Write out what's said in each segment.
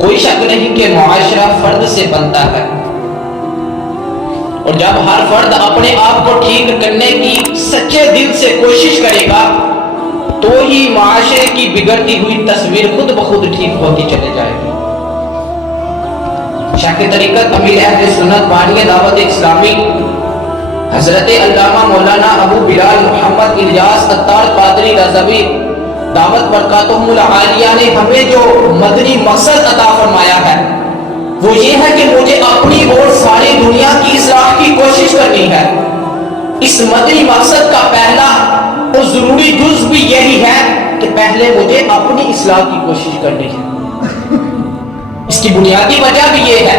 کوئی شک نہیں کہ معاشرہ فرد سے بنتا ہے، اور جب ہر فرد اپنے آپ کو ٹھیک کرنے کی سچے دل سے کوشش کرے گا تو ہی معاشرے کی بگڑتی ہوئی تصویر خود بخود ٹھیک ہوتی چلے جائے گی۔ شیخ طریقت امیر اہل سنت بانی دعوت اسلامی حضرت علامہ مولانا ابو بلال محمد الیاس اتار قادری رضوی دعوت برکاتہم العالیہ نے ہمیں جو مدنی مقصد عطا فرمایا ہے وہ یہ ہے کہ مجھے اپنی اور ساری دنیا کی اصلاح کی کوشش کرنی ہے۔ اس مدنی مقصد کا پہلا اور ضروری جز بھی یہی ہے کہ پہلے مجھے اپنی اصلاح کی کوشش کرنی ہے۔ اس کی بنیادی وجہ بھی یہ ہے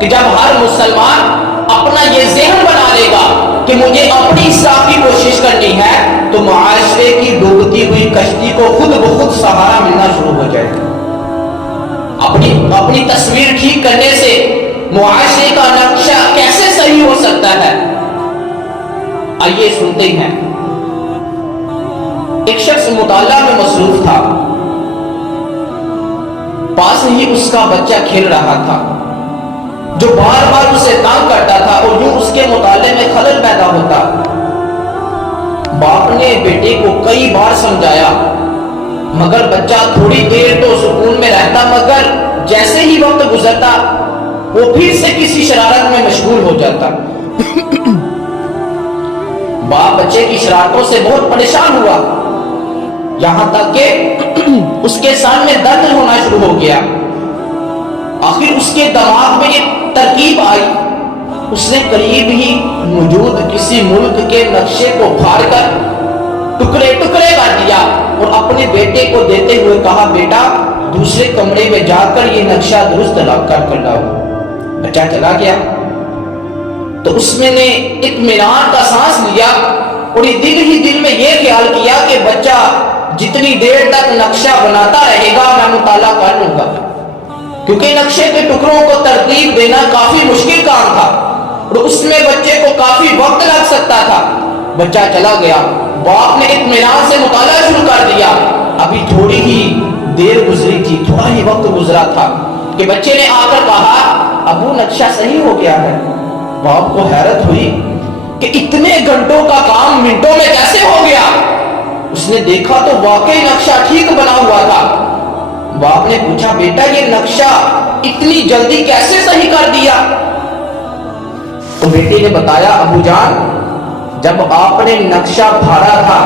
کہ جب ہر مسلمان اپنا یہ ذہن بنا لے گا کہ مجھے اپنی اصلاح کی کوشش کرنی ہے تو معاشرے کی ڈوبتی ہوئی کشتی کو خود بخود سہارا ملنا شروع ہو جائے گا۔ اپنی تصویر ٹھیک کرنے سے معاشرے کا نقشہ کیسے صحیح ہو سکتا ہے؟ آئیے سنتے ہیں۔ ایک شخص مطالعہ میں مصروف تھا، پاس ہی اس کا بچہ کھیل رہا تھا جو بار بار اسے تنگ کرتا تھا اور یوں اس کے مطالعے میں خلل پیدا ہوتا۔ باپ نے بیٹے کو کئی بار سمجھایا مگر بچہ تھوڑی دیر تو سکون میں رہتا، مگر جیسے ہی وقت گزرتا وہ پھر سے کسی شرارت میں مشغول ہو جاتا۔ باپ بچے کی شرارتوں سے بہت پریشان ہوا، یہاں تک کہ اس کے سر میں درد ہونا شروع ہو گیا۔ آخر اس کے دماغ میں ایک ترکیب آئی، اس نے قریب ہی موجود کسی ملک کے نقشے کو پھاڑ کر ٹکڑے ٹکڑے کر دیا اور اپنے بیٹے کو دیتے ہوئے کہا، بیٹا دوسرے کمرے میں جا کر یہ نقشہ درست کر لاؤ۔ بچہ چلا گیا تو اس میں نے اطمینان کا سانس لیا اور دل ہی دل میں یہ خیال کیا کہ بچہ جتنی دیر تک نقشہ بناتا رہے گا میں مطالعہ کر لوں گا، کیونکہ نقشے کے ٹکڑوں کو ترتیب دینا کافی مشکل کام تھا اور اس میں بچے کو کافی وقت لگ سکتا تھا۔ بچہ چلا گیا، باپ نے اطمینان سے مطالعہ شروع کر دیا۔ ابھی تھوڑی ہی دیر گزری تھی، تھوڑا ہی وقت گزرا تھا کہ بچے نے آ کر کہا، ابو نقشہ صحیح ہو گیا ہے۔ باپ کو حیرت ہوئی کہ اتنے گھنٹوں کا کام منٹوں میں کیسے ہو گیا۔ اس نے دیکھا تو واقعی نقشہ ٹھیک بنا ہوا تھا۔ باپ نے پوچھا، بیٹا یہ نقشہ اتنی جلدی کیسے صحیح کر دیا؟ تو بیٹے نے بتایا، ابو جان جب آپ نے نقشہ پھاڑا تھا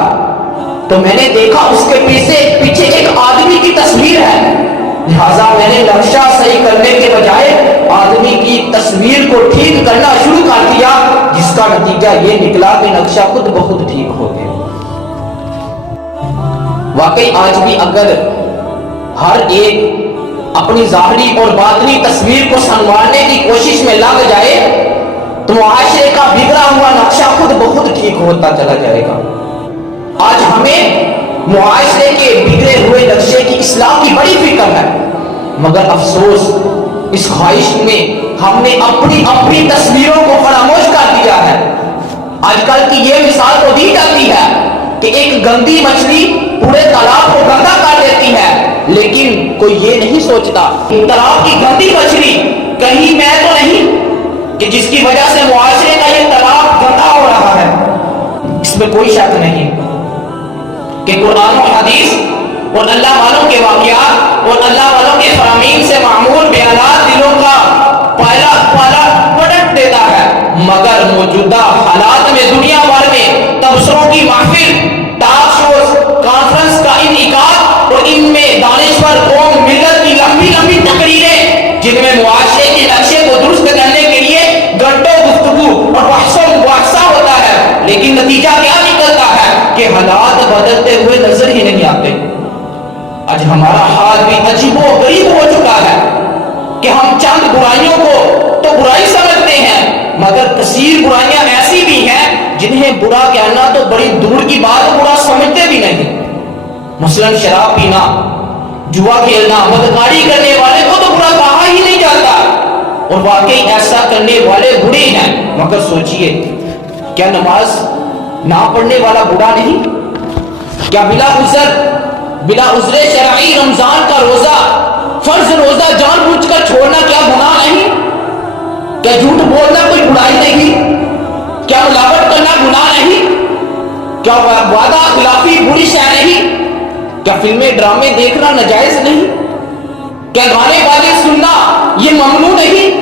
تو میں نے دیکھا اس کے پیچھے ایک آدمی کی تصویر ہے، لہذا میں نے نقشہ صحیح کرنے کے بجائے آدمی کی تصویر کو ٹھیک کرنا شروع کر دیا، جس کا نتیجہ یہ نکلا کہ نقشہ خود بخود ٹھیک ہو گیا۔ واقعی آج بھی اگر ہر ایک اپنی ظاہری اور باطنی تصویر کو سنوارنے کی کوشش میں لگ جائے تو معاشرے کا بگڑا ہوا نقشہ خود بخود ٹھیک ہوتا چلا جائے گا۔ آج ہمیں معاشرے کے بگڑے ہوئے نقشے کی اصلاح کی بڑی فکر ہے، مگر افسوس اس خواہش میں ہم نے اپنی تصویروں کو فراموش کر دیا ہے۔ آج کل کی یہ مثال تو دی جاتی ہے کہ ایک گندی مچھلی پورے تالاب کو گندا کر دیتی ہے، لیکن کوئی یہ نہیں سوچتا کہ تالاب کی گندی مچھلی کہیں میں تو نہیں کہ جس کی وجہ سے معاشرے کا یہ تالاب گندا ہو رہا ہے۔ اس میں کوئی شک نہیں کہ قرآن و حدیث اور اللہ والوں کے واقعات اور اللہ والوں کے فرامین سے معمول بیانات دلوں کا پالا پلٹ دیتا ہے، مگر موجودہ حالات میں دنیا بھر میں تبصروں کی محفل، ٹاک شوز، کانفرنس کا انعقاد اور ان میں دانشور قوم ملت کی لمبی لمبی تقریریں جن میں معاشرے کے نقشے کو درست کرنے کے لیے گھنٹوں گفتگو اور بحث و مباحثہ ہوتا ہے، لیکن نتیجہ کیا نکلتا ہے کہ حالات بدلتے ہوئے نظر ہی نہیں آتے۔ آج ہمارا حال بھی عجیب و غریب ہو چکا ہے کہ ہم چند برائیوں کو تو برائی سمجھتے ہیں، مگر کثیر برائیاں ایسی بھی ہیں جنہیں برا کہنا تو بڑی دور کی بات، برا سمجھتے بھی نہیں۔ مثلاً شراب پینا، جوا کھیلنا، بدکاری کرنے والے کو تو برا کہا ہی نہیں جاتا، اور واقعی ایسا کرنے والے برے ہیں، مگر سوچئے کیا نماز نہ پڑھنے والا برا نہیں؟ کیا بلا عذر شرعی رمضان کا روزہ فرض روزہ جان بوجھ کر چھوڑنا کیا گناہ نہیں؟ کیا جھوٹ بولنا کوئی برائی نہیں؟ کیا ملاوٹ کرنا گناہ نہیں؟ کیا وعدہ خلافی بری شے نہیں؟ کیا فلمیں ڈرامے دیکھنا ناجائز نہیں؟ کیا گانے والے سننا یہ ممنوع نہیں؟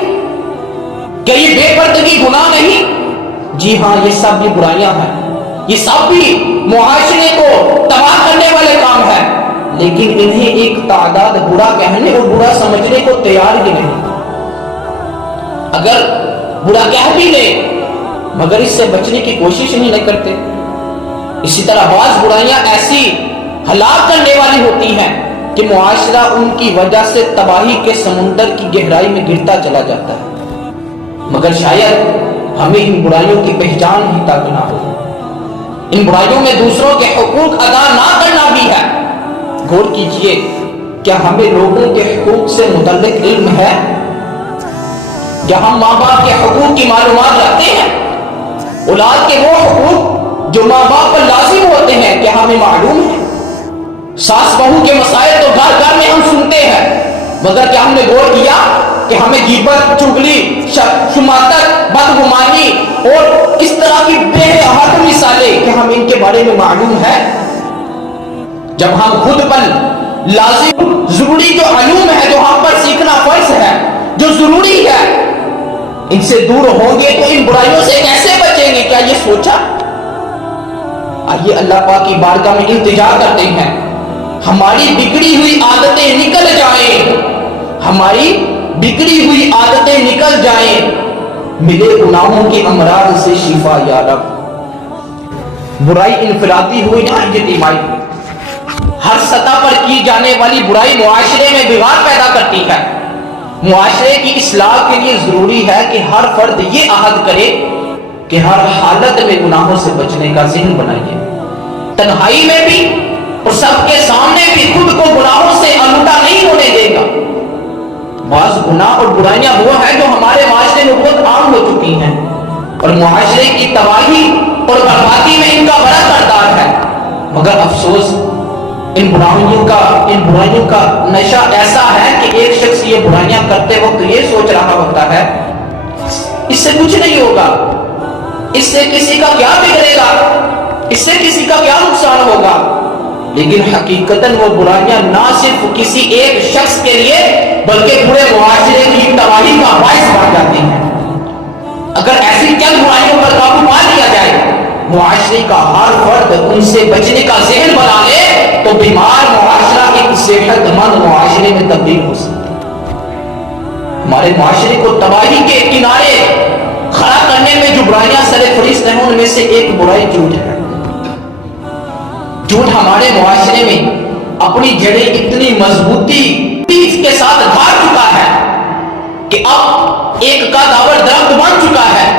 کیا یہ بے پردگی گناہ نہیں؟ جی ہاں، یہ سب بھی برائیاں ہیں، یہ سب بھی معاشرے کو تباہ کرنے والے کام ہیں، لیکن انہیں ایک تعداد برا کہنے اور برا سمجھنے کو تیار ہی نہیں۔ اگر برا کہہ بھی لے مگر اس سے بچنے کی کوشش ہی نہیں کرتے۔ اسی طرح بعض برائیاں ایسی ہلاک کرنے والی ہوتی ہیں کہ معاشرہ ان کی وجہ سے تباہی کے سمندر کی گہرائی میں گرتا چلا جاتا ہے، مگر شاید ہمیں ان برائیوں کی پہچان ہی تک نہ ہو۔ ان برائیوں میں دوسروں کے حقوق ادا نہ کرنا بھی ہے۔ غور کیجئے، کیا ہمیں لوگوں کے حقوق سے متعلق علم ہے؟ کیا ہم ماں باپ کے حقوق کی معلومات رکھتے ہیں؟ اولاد کے وہ حقوق جو ماں باپ پر لازم ہوتے ہیں کیا ہمیں معلوم ہے؟ ساس بہو کے مسائل تو گھر گھر میں ہم سنتے ہیں، مگر کیا ہم نے غور کیا کہ ہمیں غیبت، چغلی، شماتت، بدگمانی اور اس طرح کی بے حد مثالیں کہ ہم ان کے بارے میں معلوم ہے؟ جب ہم خود پر لازم ضروری جو علوم ہے، جو ہم پر سیکھنا فرض ہے، جو ضروری ہے، ان سے دور ہوں گے تو ان برائیوں سے کیسے بچیں گے؟ کیا یہ سوچا؟ آئیے اللہ پاک کی بارگاہ میں التجا کرتے ہیں، ہماری بگڑی ہوئی عادتیں نکل جائیں، ہماری بگڑی ہوئی عادتیں نکل جائیں، ملے گناہوں کے امراض سے شفا یا رب۔ برائی انفرادی ہوئی یا اجتماعی، ہر سطح پر کی جانے والی برائی معاشرے میں بگاڑ پیدا کرتی ہے۔ معاشرے کی اصلاح کے لیے ضروری ہے کہ ہر فرد یہ عہد کرے کہ ہر حالت میں گناہوں سے بچنے کا ذہن بنائیے، تنہائی میں بھی اور سب کے سامنے بھی خود کو گناہوں سے آلودہ نہیں ہونے دے گا۔ بعض گناہ اور برائیاں وہ ہیں جو ہمارے معاشرے میں بہت عام ہو چکی ہیں اور معاشرے کی تباہی اور بربادی میں ان کا بڑا کردار ہے، مگر افسوس ان برائیوں کا نشہ ایسا ہے کہ ایک شخص یہ برائیاں کرتے وقت یہ سوچ رہا ہوتا ہے اس سے کچھ نہیں ہوگا، اس سے کسی کا کیا بگڑے گا، اس سے کسی کا کیا نقصان ہوگا، لیکن حقیقتاً وہ برائیاں نہ صرف کسی ایک شخص کے لیے بلکہ پورے معاشرے کی تباہی کا باعث بن جاتی ہیں۔ اگر ایسی چند برائیوں پر قابو پا لیا جائے، معاشرے کا ہر فرد ان سے بچنے کا ذہن بنا لے تو بیمار معاشرہ ایک صحت مند معاشرے میں تبدیل ہو سکتا ہے۔ ہمارے معاشرے کو تباہی کے کنارے کھڑا کرنے میں جو برائیاں سر فہرست ہیں ان میں سے ایک برائی جھوٹ ہے۔ جھوٹ ہمارے معاشرے میں اپنی جڑیں اتنی مضبوطی کے ساتھ گاڑ چکا ہے کہ اب ایک کا داور درخت بن چکا ہے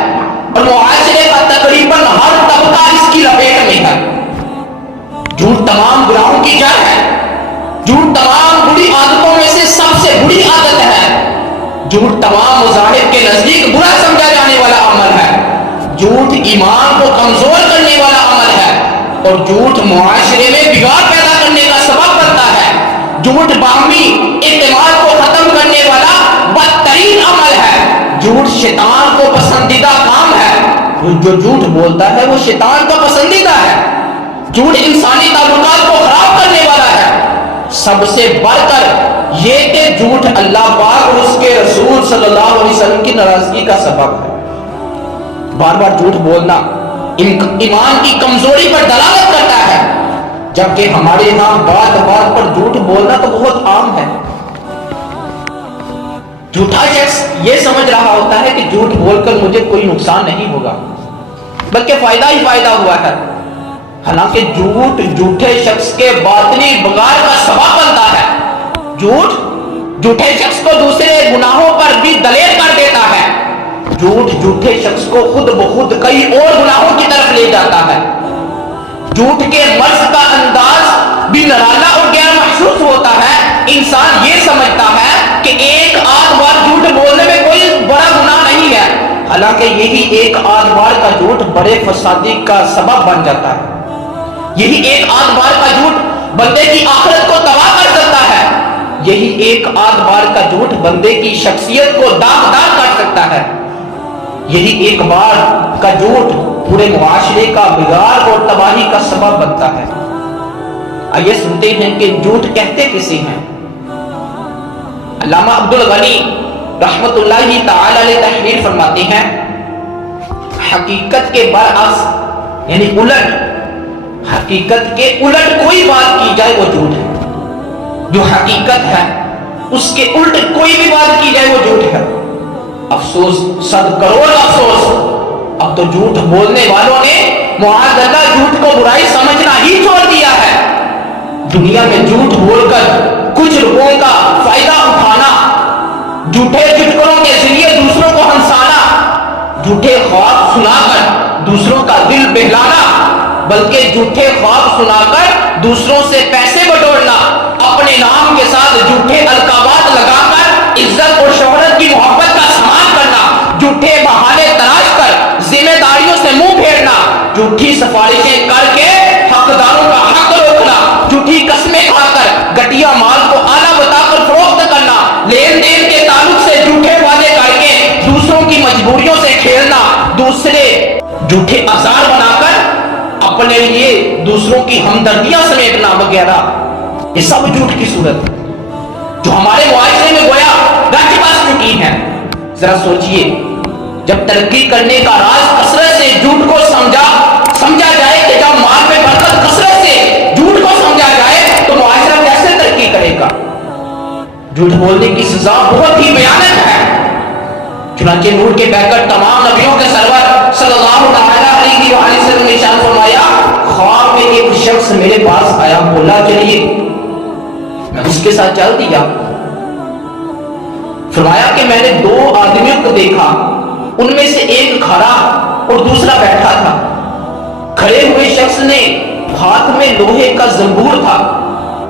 اور معاشرے کا تقریباً ہر طبقہ اس کی لپیٹ میں ہے۔ جھوٹ تمام گناہوں کی جڑ ہے، جھوٹ تمام بری عادتوں میں سے سب سے بری عادت ہے، جھوٹ تمام مذاہب کے نزدیک برا سمجھا جانے والا عمل ہے، جھوٹ ایمان کو کمزور کرنے والا عمل ہے اور جھوٹ معاشرے میں بگاڑ پیدا کرنے کا سبب بنتا ہے۔ جھوٹ باہمی اعتماد کو ختم کرنے والا بدترین عمل ہے۔ جھوٹ شیطان کو پسندیدہ کام ہے، جو جھوٹ بولتا ہے وہ شیطان کا پسندیدہ ہے۔ جھوٹ انسانی تعلقات کو خراب کرنے والا ہے، سب سے بڑھ کر یہ کہ جھوٹ اللہ پاک اور اس کے رسول صلی اللہ علیہ وسلم کی ناراضگی کا سبب ہے۔ بار بار جھوٹ بولنا ایمان کی کمزوری پر دلالت کرتا ہے، جبکہ ہمارے ہاں بات بات پر جھوٹ بولنا تو بہت عام ہے۔ جھوٹا شخص یہ سمجھ رہا ہوتا ہے کہ جھوٹ بول کر مجھے کوئی نقصان نہیں ہوگا بلکہ فائدہ ہی فائدہ ہوا ہے، حالانکہ جھوٹ جھوٹے شخص کے باطنی بگاڑ کا سبب بنتا ہے۔ جھوٹ جھوٹے شخص کو دوسرے گناہوں پر بھی دلیر کر دیتا ہے، جھوٹ جھوٹے شخص کو خود بخود کئی اور گناہوں کی طرف لے جاتا ہے۔ جھوٹ کے مرض کا انداز بھی نرالا اور غیر محسوس ہوتا ہے۔ انسان یہ سمجھتا ہے کہ ایک آدھ بار جھوٹ بولنے میں کوئی بڑا گناہ نہیں ہے، حالانکہ یہی ایک آدھ بار کا جھوٹ بڑے فسادی کا سبب بن جاتا ہے۔ یہی ایک آدھ بار کا جھوٹ بندے کی آخرت کو تباہ کر سکتا ہے۔ یہی ایک آدھ بار کا جھوٹ بندے کی شخصیت کو داغدار کر سکتا ہے. یہی ایک بار کا جھوٹ پورے معاشرے کا بگاڑ اور تباہی کا سبب بنتا ہے. آئیے سنتے ہیں کہ جھوٹ کہتے کسے ہیں. علامہ عبدالغنی رحمت اللہ تعالی علیہ تحریر فرماتے ہیں حقیقت کے برعکس یعنی الٹ، حقیقت کے الٹ کوئی بات کی جائے وہ جھوٹ ہے. جو حقیقت ہے اس کے الٹ کوئی بھی بات کی جائے وہ جھوٹ ہے. افسوس، صد کروڑ افسوس، اب تو جھوٹ بولنے والوں نے معاذ اللہ جھوٹ کو برائی سمجھنا ہی چھوڑ دیا ہے. دنیا میں جھوٹ بول کر کچھ لوگوں کا فائدہ اٹھانا، جھوٹے چٹکلوں کے ذریعے دوسروں کو ہنسانا، جھوٹے خواب سنا کر دوسروں کا دل بہلانا، بلکہ جھوٹے خواب سنا کر دوسروں سے پیسے بٹورنا، اپنے نام کے ساتھ جھوٹے القابات لگا کر عزت اور شہرت کی محبت کا سامان کرنا، جھوٹے بہانے تلاش کر ذمہ داریوں سے منہ پھیرنا، جھوٹی سفارشیں کر کے حقداروں کا حق روکنا، جھوٹی قسمیں کھا کر گٹیا مال کو اعلیٰ بتا کر فروخت کرنا، لین دین کے تعلق سے جھوٹے وعدے کر کے دوسروں کی مجبوریوں سے کھیلنا، دوسرے جھوٹے آثار بنا کر اپنے لیے دوسروں کی ہمدردیاں سمیٹنا وغیرہ، یہ سب جھوٹ کی صورت جو ہمارے معاشرے میں گویا رچ بس چکی ہیں. ذرا سوچئے، جب ترقی کرنے کا راز کثرت سے جھوٹ کو سمجھا جائے کہ جب مال میں برکت کثرت سے جھوٹ کو سمجھا جائے تو معاشرہ کیسے ترقی کرے گا. جھوٹ بولنے کی سزا بہت ہی بھیانک ہے. چنانچہ نور کے بہکر تمام نبیوں کے سرور صلی اللہ تعالی علیہ وآلہ وسلم نے ارشاد فرمایا، خواب میں ایک شخص میرے پاس آیا، بولا چلیے. میں اس کے ساتھ چل دیا. فرمایا کہ میں نے دو آدمیوں کو دیکھا، ان میں سے ایک کھڑا اور دوسرا بیٹھا تھا. کھڑے ہوئے شخص نے ہاتھ میں لوہے کا زنبور تھا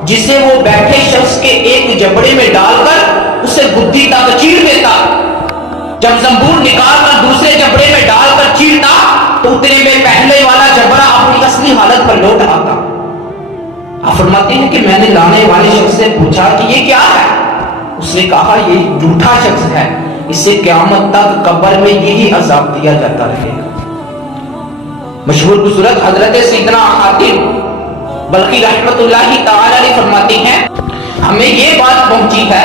جسے وہ بیٹھے شخص کے ایک جبڑے میں ڈال کر اسے گدی تک چیر دیتا. جب زنبور نکال کر دوسرے جبڑے میں ڈال کر چیرتا تو اتنے میں پہلے والا جبڑا اپنی اصلی حالت پر لوٹ آتا. آپ فرماتے ہیں کہ میں نے لانے والے شخص سے پوچھا کہ یہ کیا ہے. اس نے کہا یہ جھوٹا شخص ہے، اسے قیامت تک قبر میں یہی عذاب دیا جاتا رہے گا. مشہور بزرگ حضرت سیدنا حاتم بلخی رحمت اللہ تعالی علیہ فرماتے ہیں ہمیں یہ بات پہنچی ہے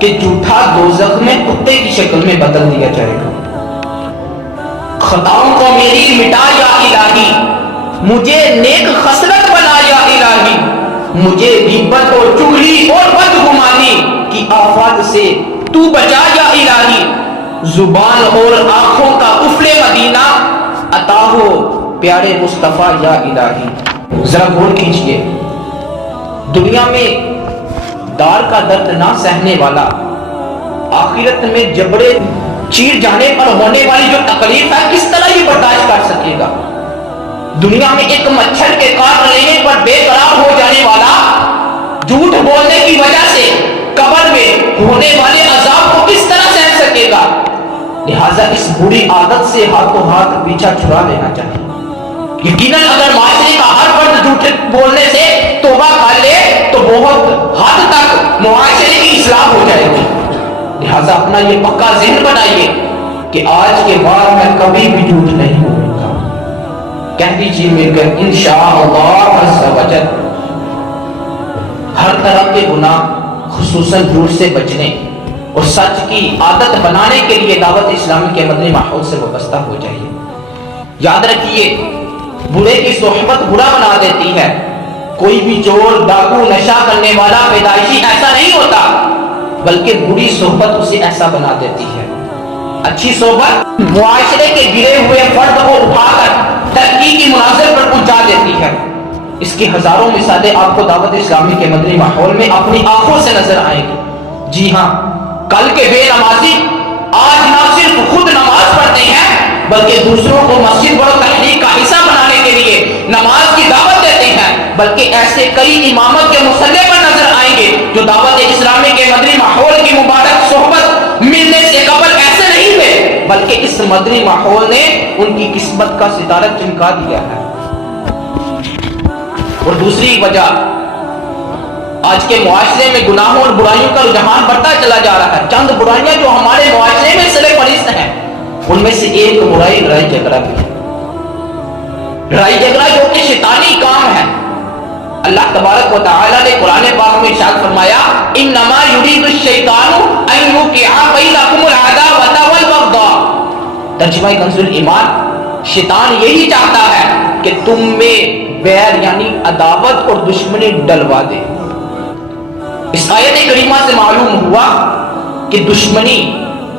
کہ جھوٹا دوزخ میں کتے کی شکل میں بدل دیا جائے گا. خطاؤں کو میری مٹا یا الہی، مجھے نیک خصلت بنا یا الہی، مجھے غیبت اور چغلی اور بدگمانی کی آفات سے تو بچا یا الہی. زبان اور آنکھوں کا قفل مدینہ عطا ہو پیارے مصطفیٰ یا الہی. ذرا غور کیجئے، دنیا میں دار کا درد نہ سہنے والا آخرت میں جبڑے چیر جانے پر ہونے والی جو تکلیف ہے کس طرح یہ برداشت کر سکے گا. دنیا میں ایک مچھر کے کاٹ لینے پر بے قرار ہو جانے والا جھوٹ بولنے کی وجہ سے قبر میں ہونے والے عذاب کو کس طرح سہ سکے گا. لہٰذا اس بری عادت سے ہاتھوں ہاتھ پیچھا چھڑا لینا چاہیے. یقیناً اگر معاشرے کا ہر فرد جھوٹ بولنے سے توبہ کر لے تو بہت حد تک معاشرے کی اصلاح ہو جائے گی. لہٰذا اپنا یہ پکا ذہن بنائیے کہ آج کے بعد میں کبھی بھی جھوٹ نہیں بولوں گا. کہہ دیجیے مل کر انشاءاللہ عز و جل. ہر طرح کے گناہ خصوصاً جھوٹ سے بچنے اور سچ کی عادت بنانے کے لیے دعوت اسلامی کے مدنی ماحول سے وابستہ ہو جائیے. یاد رکھیے، برے کی صحبت برا بنا دیتی ہے. کوئی بھی چور، ڈاکو، نشہ کرنے والا پیدائشی ایسا نہیں ہوتا، بلکہ بری صحبت اسے ایسا بنا دیتی ہے. اچھی صحبت معاشرے کے گرے ہوئے فرد کو اٹھا کر ترقی کی منازل پر پہنچا دیتی ہے. اس کی ہزاروں مثالیں آپ کو دعوت اسلامی کے مدنی ماحول میں اپنی آنکھوں سے نظر آئیں گی. جی ہاں، کل کے بے نمازی آج نہ صرف خود نماز پڑھتے ہیں بلکہ دوسروں کو مسجد و تحریک کا حصہ بنانے کے لیے نماز کی دعوت دیتے ہیں. بلکہ ایسے کئی امامت کے مصلے پر نظر آئیں گے جو دعوت اسلامی کے مدنی ماحول کی مبارک صحبت ملنے سے قبل ایسے نہیں ہوئے، بلکہ اس مدنی ماحول نے ان کی قسمت کا ستارہ چمکا دیا ہے. اور دوسری وجہ آج کے معاشرے میں گناہوں اور برائیوں کا رجحان بڑھتا چلا جا رہا ہے. چند برائیاں جو ہمارے معاشرے میں سرے فہرست ہیں، ان میں سے ایک برائی لڑائی جھگڑا بھی ہے. لڑائی جھگڑا جو کہ شیطانی کام ہے. اللہ تبارک و تعالی نے قرآن پاک میں ارشاد فرمایا انما یرید الشیطان ان یوقع بینکم العداوۃ والبغضاء. ترجمہ کنز ایمان، شیطان یہی چاہتا ہے کہ تم میں بیر یعنی عداوت اور دشمنی ڈلوا دے. اس آیت کریمہ سے معلوم ہوا کہ دشمنی،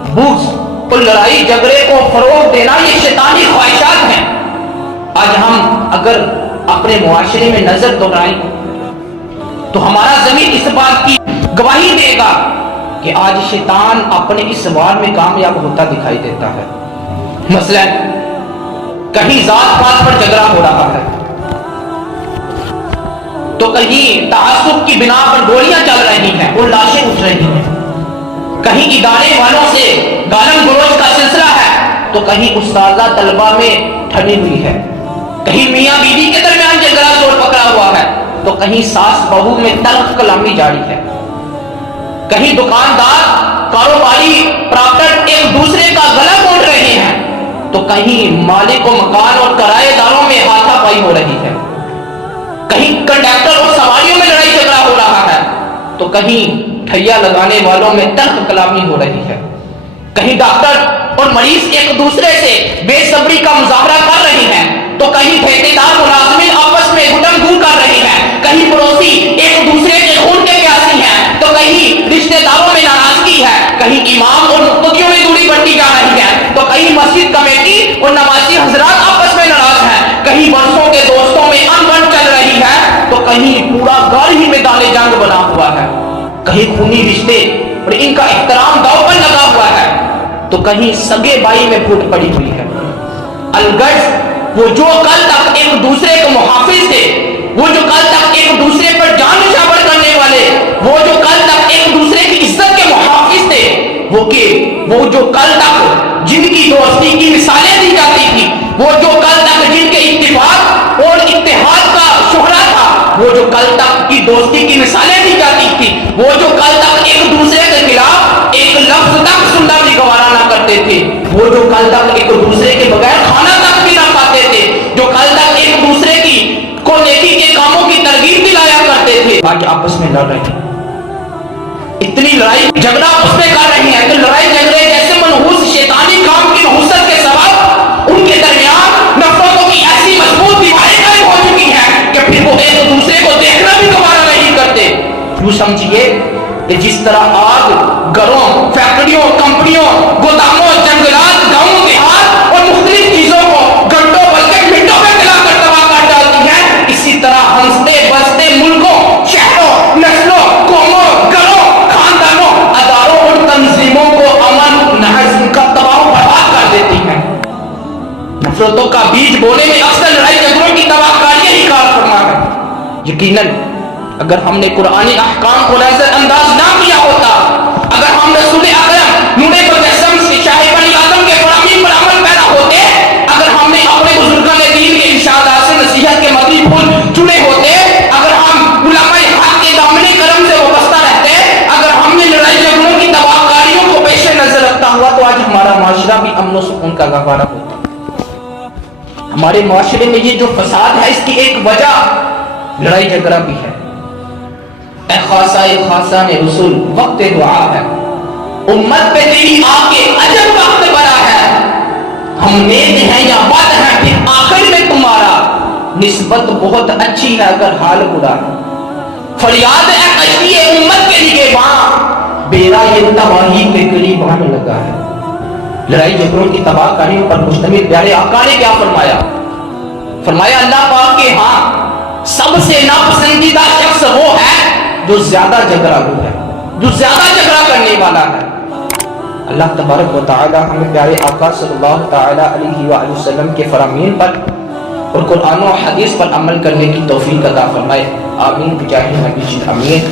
بغض اور لڑائی جھگڑے کو فروغ دینا یہ شیطانی خواہشات ہیں. آج ہم اگر اپنے معاشرے میں نظر دوڑائیں تو ہمارا ضمیر اس بات کی گواہی دے گا کہ آج شیطان اپنے اس وار میں کامیاب ہوتا دکھائی دیتا ہے. مثلا کہیں ذات پات پر جھگڑا ہو رہا ہے تو کہیں تعصب کی بنا پر گولیاں چل رہی ہیں اور لاشیں اٹھ رہی ہیں. کہیں ادارے والوں سے گالم گلوچ کا سلسلہ ہے تو کہیں استاذہ طلبہ میں ٹھنی ہوئی ہے. کہیں میاں بیوی کے درمیان جھگڑا زور پکڑا ہوا ہے تو کہیں ساس بہو میں تلخ کلامی جاری ہے. کہیں دکاندار کاروباری پراپرٹر ایک دوسرے کا گلا گھونٹ رہے ہیں تو کہیں مالک و مکان اور کرایہ داروں میں ہاتھا پائی ہو رہی ہے. کہیں کنڈکٹر اور سواریوں میں لڑائی جھگڑا ہو رہا ہے تو کہیں ٹھیا لگانے والوں میں تلخ کلامی ہو رہی ہے. کہیں ڈاکٹر اور مریض ایک دوسرے سے بے صبری کا مظاہرہ کر رہے ہیں تو کہیں ٹھیکیدار ملازمین آپس میں گٹم گو کر رہے ہیں. کہیں پڑوسی ایک دوسرے کے خون کے پیاسی ہیں تو کہیں رشتہ داروں میں ناراضگی ہے. کہیں امام اور مقتدیوں میں دوری بڑھتی جا رہی ہے تو کہیں مسجد کمیٹی اور نمازی حضرات آپس میں ناراض ہیں. کہیں برسوں کے دوستوں میں انبن چل رہی ہے تو کہیں پورا گھر ہی میدان جنگ بنا ہوا ہے. کہیں خونی رشتے اور ان کا احترام داؤ پر لگا ہوا ہے تو کہیں سگے بائی میں پھوٹ پڑی ہوئی ہے. الغرض وہ جو کل تک ایک دوسرے کے محافظ تھے، وہ جو کل تک ایک دوسرے پر جان نشاور کرنے والے، وہ جو کل تک ایک دوسرے کی عزت کے محافظ تھے، وہ جو کل تک جن کی دوستی کی مثالیں دی جاتی تھی، وہ جو کل تک جن کے اتفاق اور اتحاد کا شہرا تھا، وہ جو کل تک کی دوستی کی مثالیں دی جاتی تھی، وہ جو کل تک ایک دوسرے کے خلاف ایک لفظ تک سننا بھی گوارا نہ کرتے تھے، وہ جو کل تک ایک دوسرے کے بغیر کھانا تک بھی نہ کھاتے تھے، جو کل تک ایک دوسرے کی کو نیکی کے کاموں کی ترغیب دلایا کرتے تھے، آج آپس میں لڑ رہے ہیں. اتنی لڑائی جھگڑا اس میں کر رہے ہیں کہ لڑائی جھگڑے جیسے منحوس شیطانی کام کی نحوست کے سبب ان کے درمیان نفرتوں کی ایسی مضبوط دیواریں قائم ہو چکی ہیں کہ پھر وہ ایک دوسرے کو دیکھنا بھی گوارا نہیں کرتے. یوں سمجھیے کہ جس طرح آگ گھروں، فیکٹریوں، کمپنیوں، گوداموں، جنگلات، گاؤں، دیہات اور مختلف چیزوں کو گھنٹوں بلکہ منٹوں میں جلا کر تباہ کر ڈالتی ہے، اسی طرح ہنستے بستے ملکوں، شہروں، نسلوں، قوموں، گھروں، خاندانوں، اداروں اور تنظیموں کو امن نظم کا تباہ و برباد کر دیتی ہے. نفرتوں کا بیج بونے میں اکثر لڑائی جھگڑوں کی تباہ کاری ہی کار فرما ہے. یقیناً اگر ہم نے قرآنی احکام کو نظر انداز نہ کیا ہوتا، اگر ہم رسول اکرم نور مجسم سے شاہ بنی آدم کے فرامین پر عمل پیرا ہوتے، اگر ہم نے اپنے بزرگان دین کے ارشادات سے نصیحت کے مدنی پھول چنے ہوتے، اگر ہم علماء حق کے دامن کرم سے وابستہ رہتے، اگر ہم نے لڑائی جھگڑوں کی تباہ کاریوں کو پیش نظر رکھتا ہوا تو آج ہمارا معاشرہ بھی امن و سکون کا گہوارہ ہوتا. ہمارے معاشرے میں یہ جو فساد ہے اس کی ایک وجہ لڑائی جھگڑا بھی ہے. اے خاصان رسول وقت دعا ہے، امت پہ تیری آ کے عجب وقت بڑا ہے. ہم نیک ہیں یا بد ہیں پھر آخر میں تمہارا نسبت بہت اچھی ہے اگر حال برا ہے. فریاد ہے کشتی امت کے لیے وہاں بیڑا یہ تباہی کے قریب آنے لگا ہے. لڑائی جھگڑوں کی تباہ کاری پر مشتمل پیارے آقا نے کیا فرمایا؟ فرمایا اللہ پاک کے ہاں سب سے ناپسندیدہ شخص وہ ہے جو زیادہ جھگڑالو ہے، جو زیادہ جھگڑا کرنے والا ہے. اللہ تبارک و تعالی ہمیں پیارے آقا صلی اللہ تعالی علیہ وآلہ وسلم کے فرامین پر اور قرآن و حدیث پر عمل کرنے کی توفیق عطا فرمائے. آمین بجاہ نبی امین.